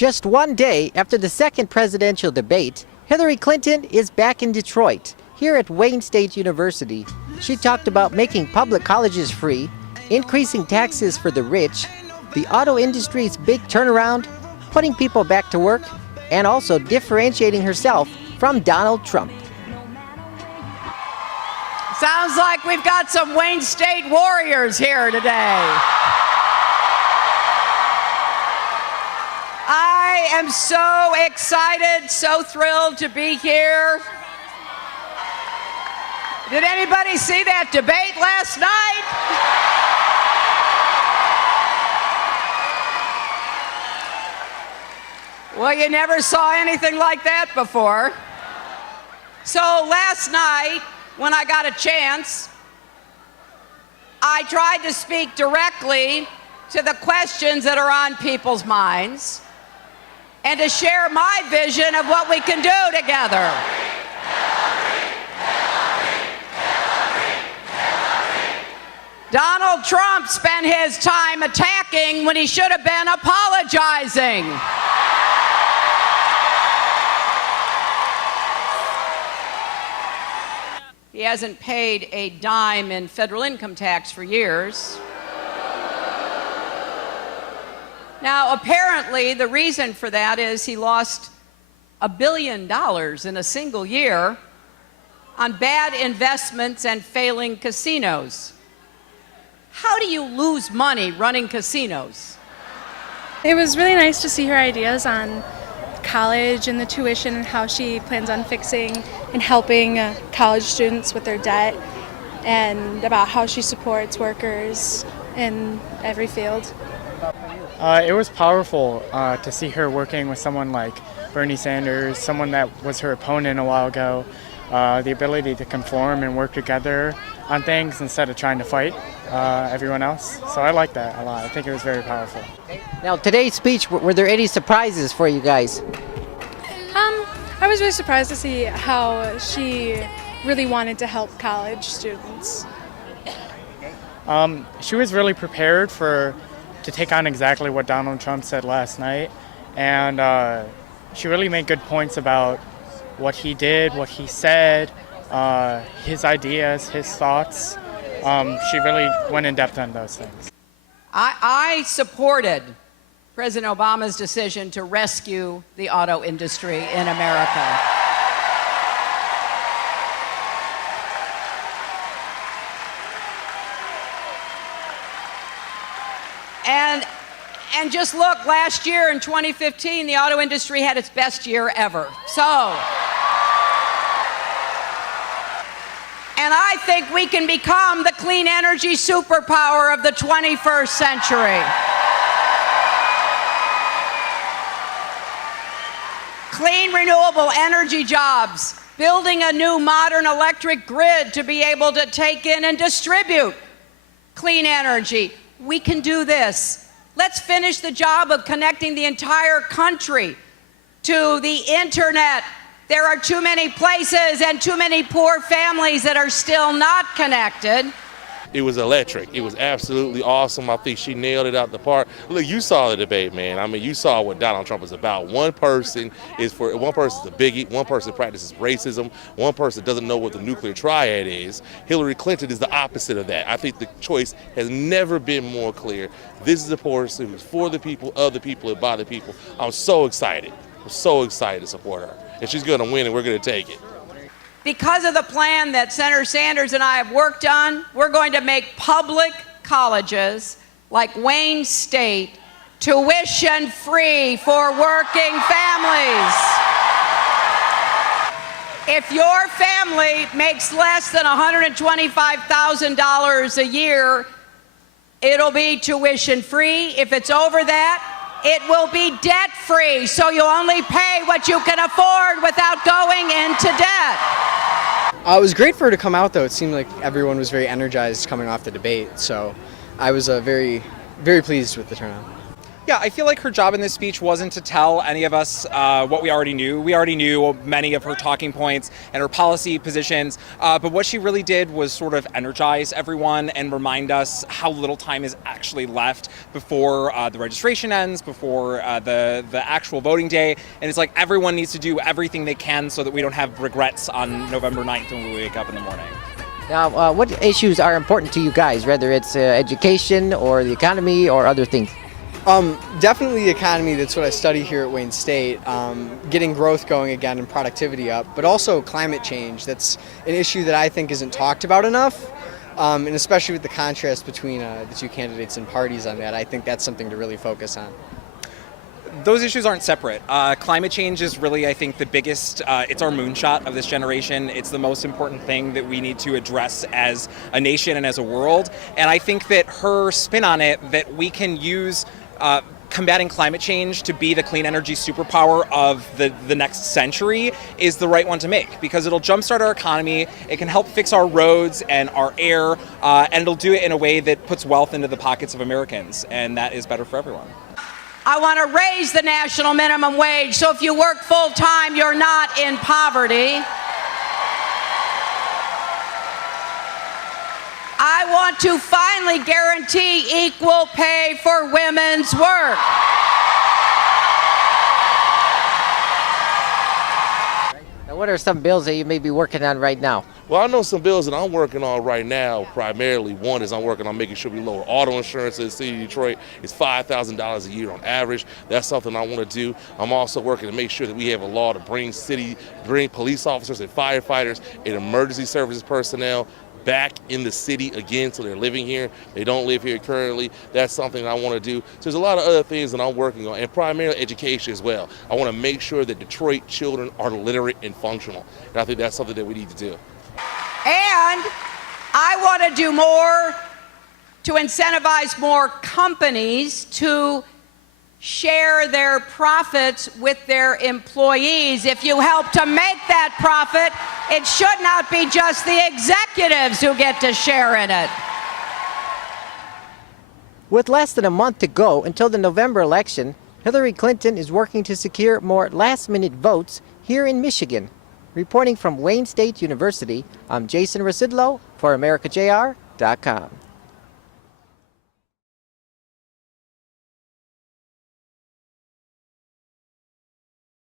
Just one day after the second presidential debate, Hillary Clinton is back in Detroit, here at Wayne State University. She talked about making public colleges free, increasing taxes for the rich, the auto industry's big turnaround, putting people back to work, and also differentiating herself from Donald Trump. Sounds like we've got some Wayne State warriors here today. I am so excited, so thrilled to be here. Did anybody see that debate last night? Well, you never saw anything like that before. So last night, when I got a chance, I tried to speak directly to the questions that are on people's minds and to share my vision of what we can do together. Donald Trump spent his time attacking when he should have been apologizing. He hasn't paid a dime in federal income tax for years. Now, apparently, the reason for that is he lost $1 billion in a single year on bad investments and failing casinos. How do you lose money running casinos? It was really nice to see her ideas on college and the tuition and how she plans on fixing and helping college students with their debt, and about how she supports workers in every field. It was powerful to see her working with someone like Bernie Sanders, someone that was her opponent a while ago. The ability to conform and work together on things instead of trying to fight everyone else. So I like that a lot. I think it was very powerful. Now, today's speech, were there any surprises for you guys? I was really surprised to see how she really wanted to help college students. She was really prepared to take on exactly what Donald Trump said last night, and she really made good points about what he did, what he said, his ideas, his thoughts. She really went in depth on those things. I supported President Obama's decision to rescue the auto industry in America. And just look, last year in 2015, the auto industry had its best year ever. And I think we can become the clean energy superpower of the 21st century. Clean, renewable energy jobs, building a new modern electric grid to be able to take in and distribute clean energy. We can do this. Let's finish the job of connecting the entire country to the internet. There are too many places and too many poor families that are still not connected. It was electric. It was absolutely awesome. I think she nailed it out the park. Look, you saw the debate, man. I mean, you saw what Donald Trump is about. One person's a bigot, one person practices racism, one person doesn't know what the nuclear triad is. Hillary Clinton is the opposite of that. I think the choice has never been more clear. This is a person who's for the people, of the people, and by the people. I'm so excited. I'm so excited to support her. And she's going to win, and we're going to take it. Because of the plan that Senator Sanders and I have worked on, we're going to make public colleges like Wayne State tuition-free for working families. If your family makes less than $125,000 a year, it'll be tuition-free. If it's over that, it will be debt-free, so you only pay what you can afford without going into debt. It was great for her to come out, though. It seemed like everyone was very energized coming off the debate, so I was very, very pleased with the turnout. Yeah, I feel like her job in this speech wasn't to tell any of us what we already knew. We already knew many of her talking points and her policy positions, but what she really did was sort of energize everyone and remind us how little time is actually left before the registration ends, before the actual voting day. And it's like everyone needs to do everything they can so that we don't have regrets on November 9th when we wake up in the morning. Now, what issues are important to you guys, whether it's education or the economy or other things? Definitely the economy. That's what I study here at Wayne State. Getting growth going again and productivity up, but also climate change. That's an issue that I think isn't talked about enough, and especially with the contrast between the two candidates and parties on that. I think that's something to really focus on. Those issues aren't separate. Climate change is really, I think, the biggest, it's our moonshot of this generation. It's the most important thing that we need to address as a nation and as a world. And I think that her spin on it, that we can use combating climate change to be the clean energy superpower of the next century, is the right one to make, because it'll jumpstart our economy, it can help fix our roads and our air, and it'll do it in a way that puts wealth into the pockets of Americans, and that is better for everyone. I want to raise the national minimum wage so if you work full-time, you're not in poverty. I want to finally guarantee equal pay for women's work. Now, what are some bills that you may be working on right now? Well, I know some bills that I'm working on right now. Primarily, one is I'm working on making sure we lower auto insurance in the city of Detroit. It's $5,000 a year on average. That's something I want to do. I'm also working to make sure that we have a law to bring police officers and firefighters and emergency services personnel back in the city again, so they're living here. They don't live here currently. That's something I want to do. So there's a lot of other things that I'm working on, and primarily education as well. I want to make sure that Detroit children are literate and functional, and I think that's something that we need to do. And I want to do more to incentivize more companies to share their profits with their employees. If you help to make that profit, it should not be just the executives who get to share in it. With less than a month to go until the November election, Hillary Clinton is working to secure more last-minute votes here in Michigan. Reporting from Wayne State University, I'm Jason Rzucidlo for AmericaJR.com.